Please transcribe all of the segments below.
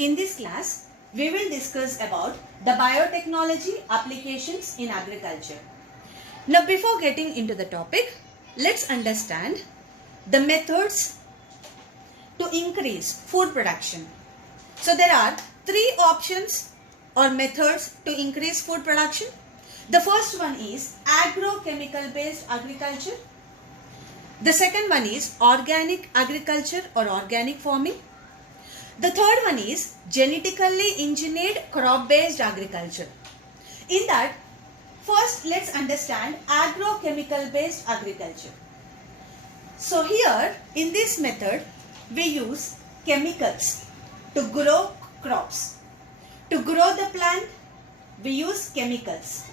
In this class, we will discuss about the biotechnology applications in agriculture. Now, before getting into the topic, let's understand the methods to increase food production. So, there are three options or methods to increase food production. The first one is agrochemical based agriculture. The second one is organic agriculture or organic farming. The third one is genetically engineered crop based agriculture. In that, first let's understand agrochemical based agriculture. So here in this method we use chemicals to grow crops. To grow the plant we use chemicals.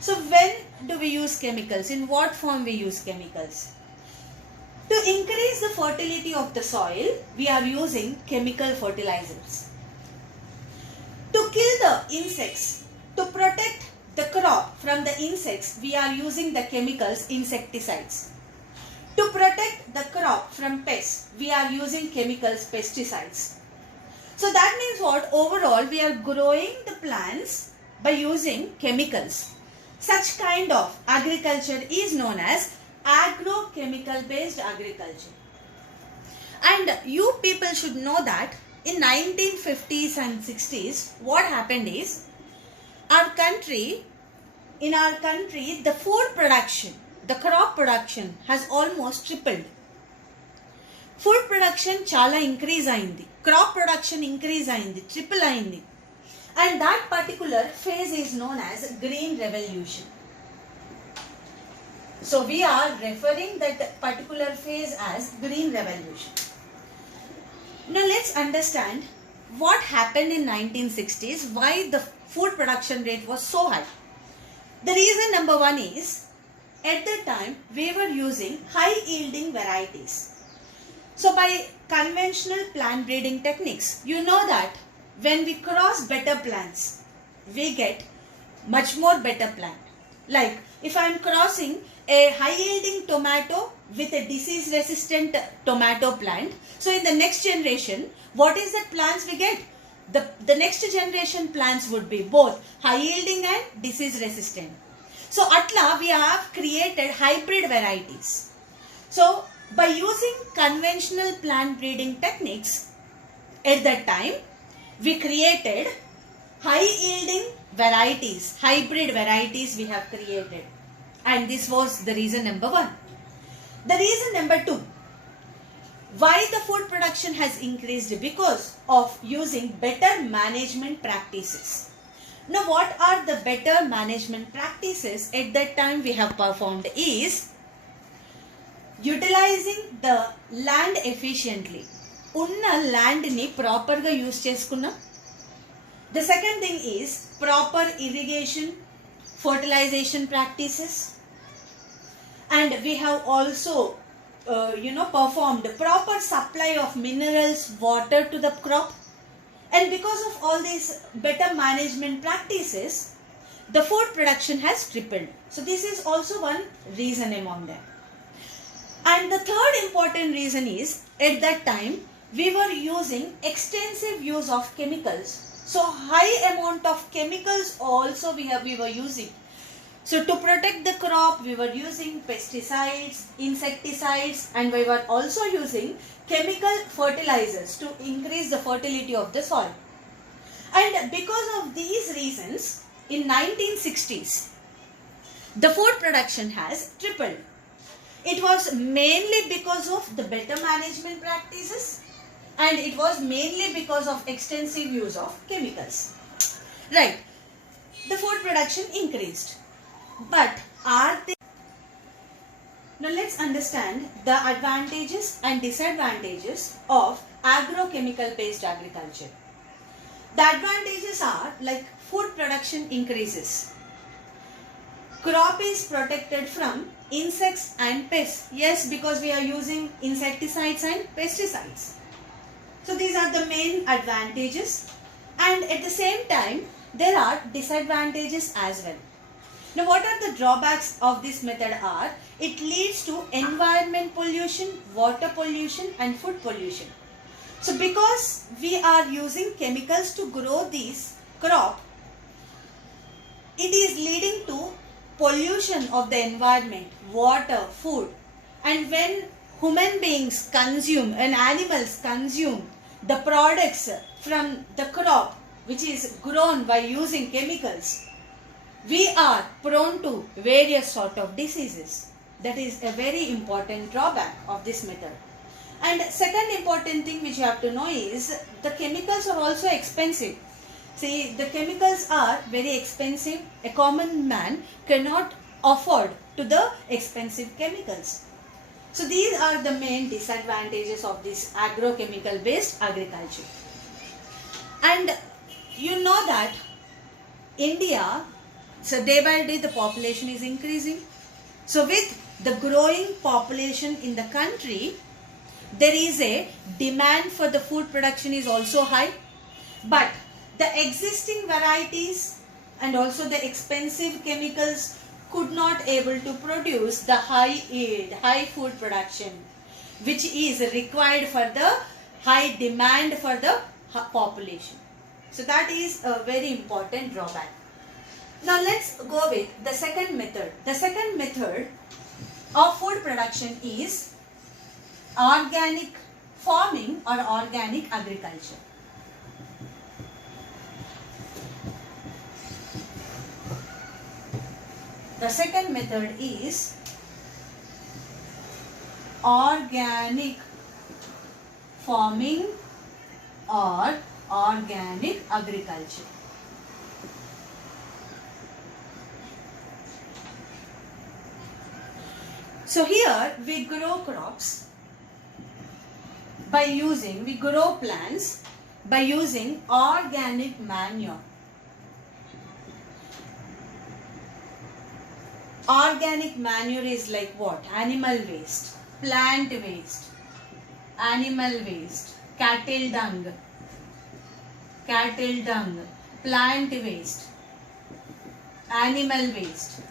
So when do we use chemicals? In what form we use chemicals? To increase the fertility of the soil, we are using chemical fertilizers. To kill the insects, to protect the crop from the insects, we are using the chemicals insecticides. To protect the crop from pests, we are using chemicals pesticides. So that means what? Overall, we are growing the plants by using chemicals. Such kind of agriculture is known as agrochemical based agriculture. And you people should know that in 1950s and 60s what happened is in our country the food production, the crop production has almost tripled. Food production chala increase ayindi, crop production increase ayindi, triple ayindi, and that particular phase is known as green revolution. So we are referring that particular phase as green revolution. Now let's understand what happened in 1960s, why the food production rate was so high. The reason number one is, at that time we were using high yielding varieties. So by conventional plant breeding techniques, you know that when we cross better plants, we get much more better plant. Like if I am crossing a high yielding tomato with a disease resistant tomato plant, so in the next generation, what is that plants we get? The next generation plants would be both high yielding and disease resistant. So atla we have created hybrid varieties. So by using conventional plant breeding techniques, at that time we created high yielding varieties, hybrid varieties we have created. And this was the reason number one. The reason number two, why the food production has increased? Because of using better management practices. Now what are the better management practices at that time we have performed is utilizing the land efficiently. Unna land ni proper ga use cheskunna. The second thing is proper irrigation, fertilization practices, and we have also performed proper supply of minerals, water to the crop, and because of all these better management practices, the food production has tripled. So this is also one reason among them. And the third important reason is, at that time we were using extensive use of chemicals. So high amount of chemicals also we were using. So to protect the crop we were using pesticides, insecticides, and we were also using chemical fertilizers to increase the fertility of the soil. And because of these reasons, in 1960s the food production has tripled. It was mainly because of the better management practices, and it was mainly because of extensive use of chemicals. Right. The food production increased. But are they? Now let's understand the advantages and disadvantages of agrochemical based agriculture. The advantages are like food production increases. Crop is protected from insects and pests. Yes, because we are using insecticides and pesticides. So these are the main advantages, and at the same time there are disadvantages as well. Now what are the drawbacks of this method are? It leads to environment pollution, water pollution and food pollution. So because we are using chemicals to grow this crop, it is leading to pollution of the environment, water, food. And when human beings consume and animals consume the products from the crop which is grown by using chemicals, we are prone to various sort of diseases. That is a very important drawback of this method. And second important thing which you have to know is the chemicals are also expensive. See, the chemicals are very expensive. A common man cannot afford to the expensive chemicals. So these are the main disadvantages of this agrochemical based agriculture. And you know that India, so day by day the population is increasing. So with the growing population in the country, there is a demand for the food production is also high. But the existing varieties and also the expensive chemicals could not able to produce the high yield, high food production which is required for the high demand for the population. So that is a very important drawback. Now let's go with the second method. The second method of food production is organic farming or organic agriculture. The second method is organic farming or organic agriculture. So here we grow crops we grow plants by using organic manure. Organic manure is like what? Animal waste, plant waste, animal waste, cattle dung, plant waste, animal waste.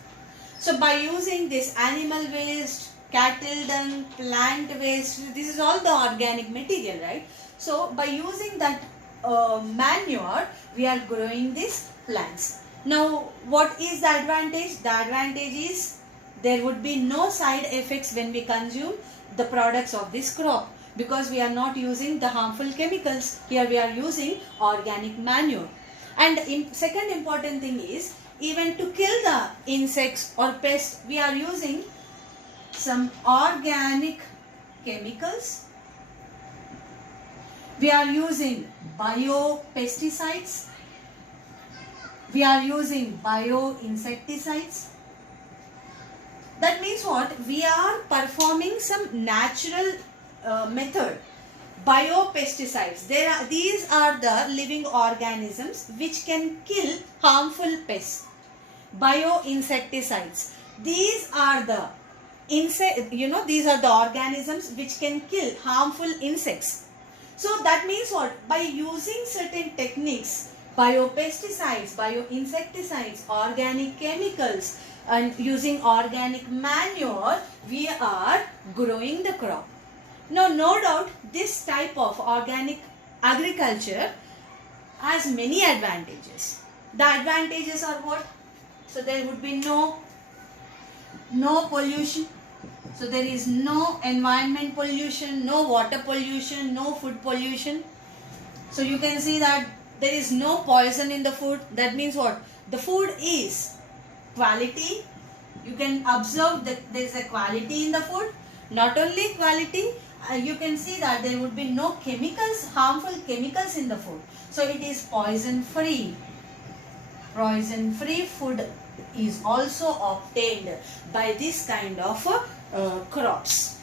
So by using this animal waste, cattle dung, plant waste, this is all the organic material, right? So by using that manure, we are growing these plants. Now what is the advantage? The advantage is there would be no side effects when we consume the products of this crop, because we are not using the harmful chemicals. Here we are using organic manure. And second important thing is, even to kill the insects or pests, we are using some organic chemicals. We are using biopesticides. We are using bioinsecticides. That means what? We are performing some natural method. Biopesticides. These are the living organisms which can kill harmful pests. Bioinsecticides. These are the these are the organisms which can kill harmful insects. So that means what? By using certain techniques, biopesticides, bioinsecticides, organic chemicals, and using organic manure, we are growing the crop. Now, no doubt this type of organic agriculture has many advantages. The advantages are what? So there would be no pollution. So there is no environment pollution, no water pollution, no food pollution. So you can see that there is no poison in the food. That means what? The food is quality. You can observe that there is a quality in the food. Not only quality, you can see that there would be no chemicals, harmful chemicals in the food. So it is poison free. Poison free food is also obtained by this kind of crops.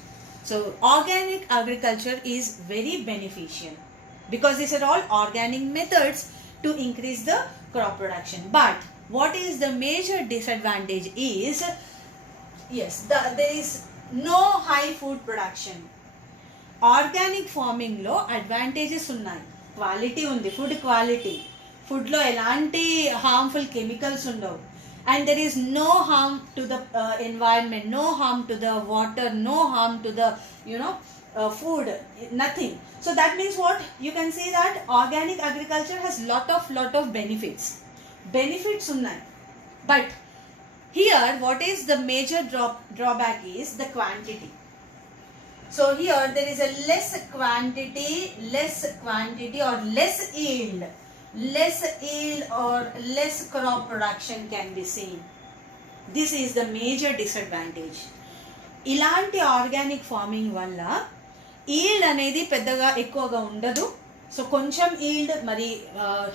So organic agriculture is very beneficial because these are all organic methods to increase the crop production. But what is the major disadvantage is, yes, there is no high food production. Organic farming lo advantages unnai. Quality undi, food quality. Food lo elanti harmful chemicals undavu. And there is no harm to the environment, no harm to the water, no harm to the food, nothing. So that means what? You can see that organic agriculture has lot of benefits. Benefits unnai. But here what is the major drawback is the quantity. So here there is a less quantity or less yield or less crop production can be seen. This is the major disadvantage. ఇలాంటి organic farming వల్ల yield అనేది పెద్దగా ఎక్కువగా ఉండదు. So కొంచెం yield, మరి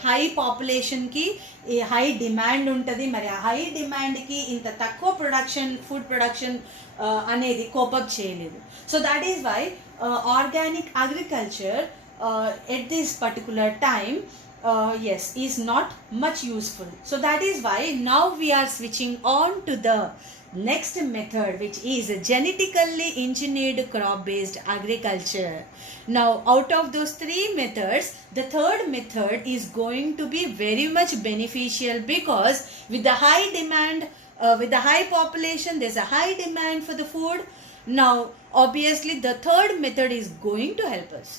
high పాపులేషన్కి high demand ఉంటుంది. మరి ఆ హై డిమాండ్కి ఇంత తక్కువ ప్రొడక్షన్, ఫుడ్ ప్రొడక్షన్ అనేది కోపప్ చేయలేదు. So that is why organic agriculture at this particular time is not much useful. So that is why now we are switching on to the next method, which is genetically engineered crop based agriculture. Now out of those three methods, the third method is going to be very much beneficial, because with the high demand, with the high population, there's a high demand for the food. Now obviously the third method is going to help us.